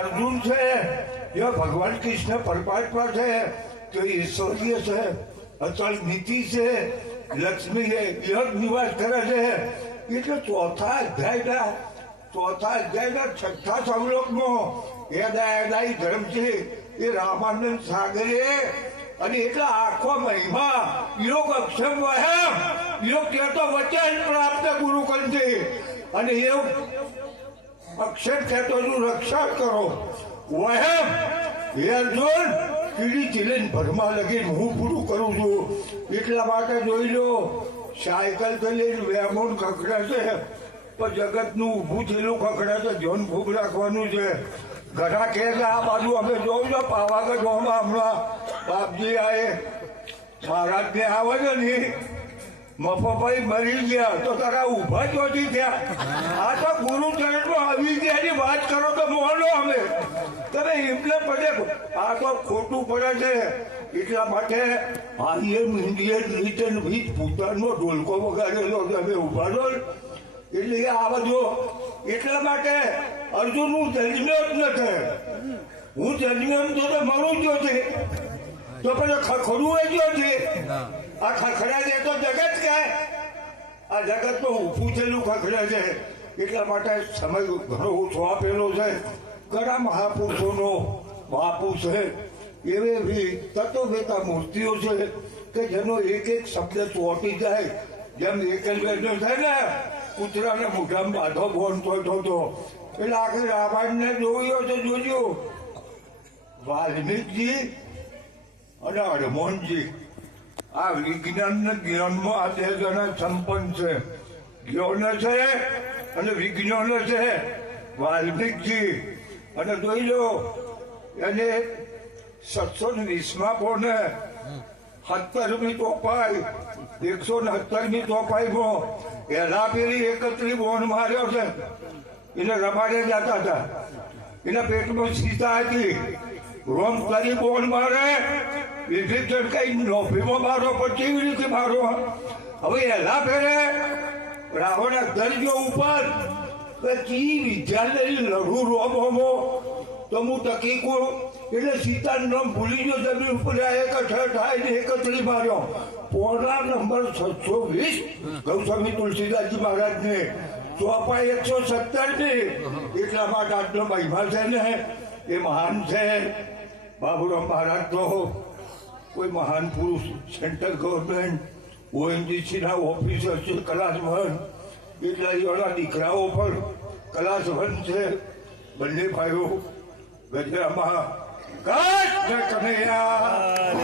અર્જુન છે એ ભગવાન કૃષ્ણ પરમાત્મા છે, તો ઈશ્વરીય છે અચલ નીતિ છે, લક્ષ્મી એ યજ્ઞ નિવાસ કરે છે. એટલે ચોથા અધ્યાયના ચોથા અધ્યાયના છઠ્ઠા સંલોકમાં એદા એદાય ધર્મ છે, એ રામાનંદ સાગરે અને એટલા આખો મહિમા યોગ અક્ષમ વહેમ યોગ કહેતો વચન પ્રાપ્ત ગુરુ કંથી અને એવું અક્ષર છું રક્ષા કરો. વહેમ હે અર્જુન કીડી ચીલીને ભરમાં લગીને હું પૂરું કરું છું. એટલા માટે જોઈ લો, સાયકલ તો લઈને વેમોન ખખડે પણ જગતનું ઊભું થયેલું ખખડે છે, જોન ભૂખ રાખવાનું છે. ઘણા છે, આ બાજુ અમે જોઉં છો, પાવાગઢ હોમાં હમણાં બાપજી આએ મહારાજને આવે છે ને મફભાઈ મરી ગયા, તો તારા ઊભા ચોથી થયા. આ તો ગુરુ ચરણમાં આવી ગયાની વાત કરો તો મોનો અમે તમે એમને પડે. આ તો ખોટું પડે છે? એટલા માટે આઈએમ ઇન્ડિયન રિટર્ન વિથ ભૂતાનનો ઢોલકો વગાડેલો તમે ઊભા છો. એટલે આ બધું એટલા માટે અર્જુન હું જન્મ્યો જ નથી. હું જન્મ્યો તો મરું જ છે તો પેલો ખખડું એ જો છે આ ખખડા છે તો જગત કે? આ જગત તો ઊભું થયેલું ખખડે છે. એટલા માટે સમય ઘણો ઓછો આપેલો છે. ઘણા મહાપુરુષોનો બાપુ છે. એવી તત્વવેતા મૂર્તિઓ છે કે જેનો એક એક શબ્દ ચોંટી જાય. જેમ એક જ બેનો થાય ને, કૂતરાને મોઢામાં બાધો બોનતો હતો એટલે આખી રામાયણને જોયો તો જોજો. વાલ્મીકજી અને હનુમાનજી આ વિજ્ઞાનના જ્ઞાનમાં આ સંપન્ન છે. જ્ઞાન છે અને વિજ્ઞાન છે. વાલ્મીકજી અને જોઈ લો, એને સત્સો ને વીસમાં પોને સત્તરમી તોપાઈ એકસો ને સત્તરમી ચોપાઈમાં એના પેલી એકત્રી બોન માર્યો છે. એને રમાડે જતા હતા. એના પેટમાં સીતા હતી. રોમ કરી બોન મારે. વિભીષણ કઈ નોફીમાં મારો પણ કેવી રીતે મારો? હવે એના ફેરે રાવણ દરજો ઉપર કે વિદ્યાલય લઘુ રોગ રોમોમો તો હું ટકી કો એટલે સીતા નામ ભૂલી ગયો, જમીન ઉપર એક થાય ને એકત્રી માર્યો. પોળા નંબર છસો વીસ, ગૌસ્વામી તુલસીદાસજી મહારાજને. ચોપા એકસો સત્તર ને એટલા માટે આટલો મહિમા છે ને, એ મહાન છે. બાબુરામ મહારાજ તો કોઈ મહાન પુરુષ, સેન્ટ્રલ ગવર્મેન્ટ, ઓએનજીસીના ઓફિસર છે કલાસવન એવા દીકરાઓ પણ કલાસવંત છે. બંને ભાઈઓ ગજરામાં કૃષ્ણ કનૈયા